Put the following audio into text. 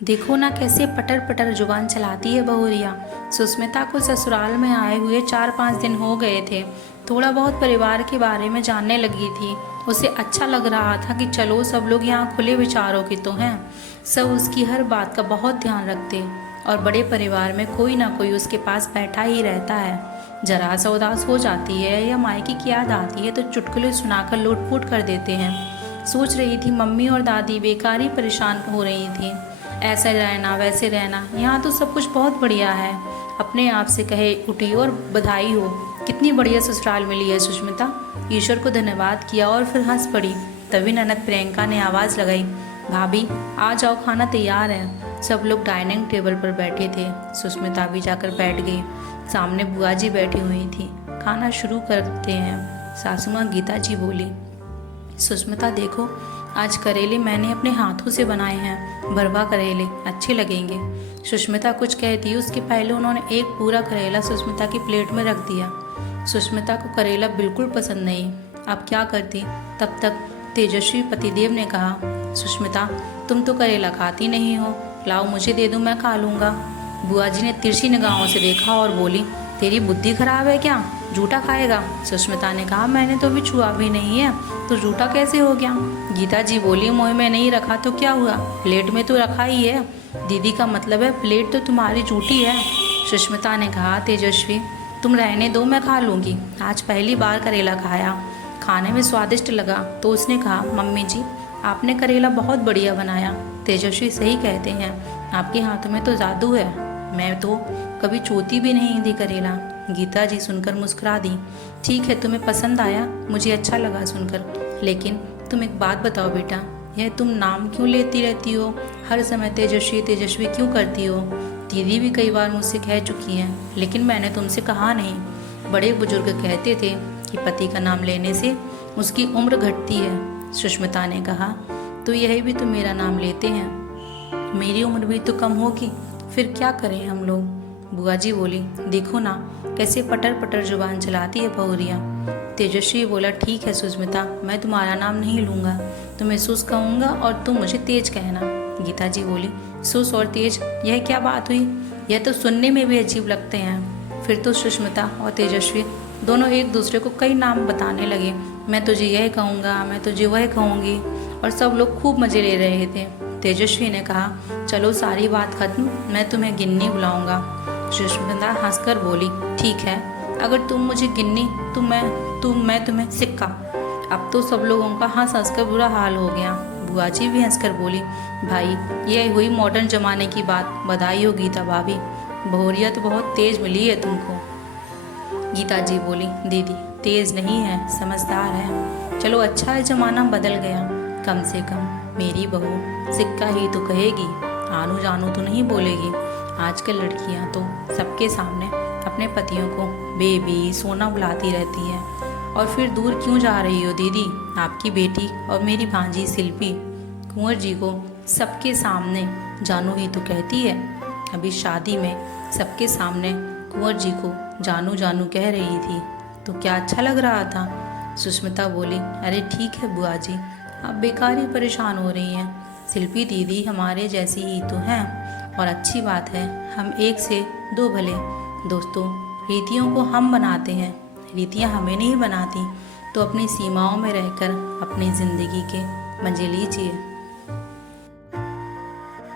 देखो ना कैसे पटर पटर जुबान चलाती है बहुरिया। सुस्मिता को ससुराल में आए हुए 4-5 दिन हो गए थे। थोड़ा बहुत परिवार के बारे में जानने लगी थी। उसे अच्छा लग रहा था कि चलो सब लोग यहाँ खुले विचारों के तो हैं। सब उसकी हर बात का बहुत ध्यान रखते और बड़े परिवार में कोई ना कोई उसके पास बैठा ही रहता है। जरा सा उदास हो जाती है या मायके की याद आती है तो चुटकुले सुनाकर लूटपूट कर देते हैं। सोच रही थी मम्मी और दादी बेकार ही परेशान हो रही थी। ऐसे रहना वैसे रहना, यहाँ तो सब कुछ बहुत बढ़िया है। अपने आप से कहे उठी और बधाई हो, कितनी बढ़िया ससुराल मिली है सुष्मिता। ईश्वर को धन्यवाद किया और फिर हंस पड़ी। तभी ननद प्रियंका ने आवाज़ लगाई, भाभी आ जाओ, खाना तैयार है। सब लोग डाइनिंग टेबल पर बैठे थे। सुष्मिता भी जाकर बैठ गई। सामने बुआ जी बैठी हुई थी। खाना शुरू करते हैं। सासू माँ गीता जी बोली, सुष्मिता देखो, आज करेले मैंने अपने हाथों से बनाए हैं। भरवा करेले अच्छे लगेंगे। सुष्मिता कुछ कहती उसके पहले उन्होंने एक पूरा करेला सुष्मिता की प्लेट में रख दिया। सुष्मिता को करेला बिल्कुल पसंद नहीं। अब क्या करती। तब तक तेजस्वी पतिदेव ने कहा, सुष्मिता तुम तो करेला खाती नहीं हो, लाओ मुझे दे दो, मैं खा लूँगा। बुआ जी ने तिरछी निगाहों से देखा और बोली, तेरी बुद्धि खराब है क्या, झूठा खाएगा। सुष्मिता ने कहा, मैंने तो अभी छुआ भी नहीं है तो झूठा कैसे हो गया। गीता जी बोली, मुँह में नहीं रखा तो क्या हुआ, प्लेट में तो रखा ही है। दीदी का मतलब है प्लेट तो तुम्हारी झूठी है। सुष्मिता ने कहा, तेजस्वी तुम रहने दो, मैं खा लूँगी। आज पहली बार करेला खाया, खाने में स्वादिष्ट लगा तो उसने कहा, मम्मी जी आपने करेला बहुत बढ़िया बनाया। तेजस्वी सही कहते हैं, आपके हाथों में तो जादू है। मैं तो कभी चोती भी नहीं थी करेला। गीता जी सुनकर मुस्कुरा दी। ठीक है, तुम्हें पसंद आया, मुझे अच्छा लगा सुनकर। लेकिन तुम एक बात बताओ बेटा, यह तुम नाम क्यों लेती रहती हो, हर समय तेजस्वी तेजस्वी क्यों करती हो। दीदी भी कई बार मुझसे कह चुकी हैं, लेकिन मैंने तुमसे कहा नहीं। बड़े बुजुर्ग कहते थे कि पति का नाम लेने से उसकी उम्र घटती है। सुष्मिता ने कहा, तो यही भी तो मेरा नाम लेते हैं, मेरी उम्र भी तो कम होगी, फिर क्या करें हम लोग। बुआ जी बोली, देखो ना कैसे पटर पटर जुबान चलाती है बहुरिया। तेजस्वी बोला, ठीक है सुष्मिता, मैं तुम्हारा नाम नहीं लूँगा, तुम्हें सुस कहूँगा और तुम मुझे तेज कहना। गीता जी बोली, सुस और तेज, यह क्या बात हुई, यह तो सुनने में भी अजीब लगते हैं। फिर तो सुष्मिता और तेजस्वी दोनों एक दूसरे को कई नाम बताने लगे। मैं तुझे यह कहूँगा, मैं तुझे वह कहूँगी, और सब लोग खूब मज़े ले रहे थे। तेजस्वी ने कहा, चलो सारी बात खत्म, मैं तुम्हें गिन्नी बुलाऊंगा। सुष्मिता हंसकर बोली, ठीक है, अगर तुम मुझे गिन्नी तो मैं तुम्हें सिक्का। अब तो सब लोगों का हंस हंस कर बुरा हाल हो गया। बुआ जी भी हंसकर बोली, भाई यह हुई मॉडर्न जमाने की बात, बधाई हो गीता भाभी, बहुरिया तो बहुत तेज मिली है तुमको। गीता जी बोली, दीदी तेज नहीं है, समझदार है। चलो अच्छा है जमाना बदल गया, कम से कम मेरी बहू सिक्का ही तो कहेगी, आनू जानू तो नहीं बोलेगी। आजकल लड़कियां तो सबके सामने अपने पतियों को बेबी सोना बुलाती रहती है। और फिर दूर क्यों जा रही हो दीदी, आपकी बेटी और मेरी भांजी शिल्पी कुंवर जी को सबके सामने जानू ही तो कहती है। अभी शादी में सबके सामने कुंवर जी को जानू जानू कह रही थी तो क्या अच्छा लग रहा था। सुष्मिता बोली, अरे ठीक है बुआ जी, आप बेकार ही परेशान हो रही हैं। शिल्पी दीदी हमारे जैसी ही तो हैं, और अच्छी बात है हम एक से दो भले। दोस्तों, रीतियों को हम बनाते हैं, रीतियाँ हमें नहीं बनाती। तो अपनी सीमाओं में रहकर अपनी ज़िंदगी के मज़े लीजिए।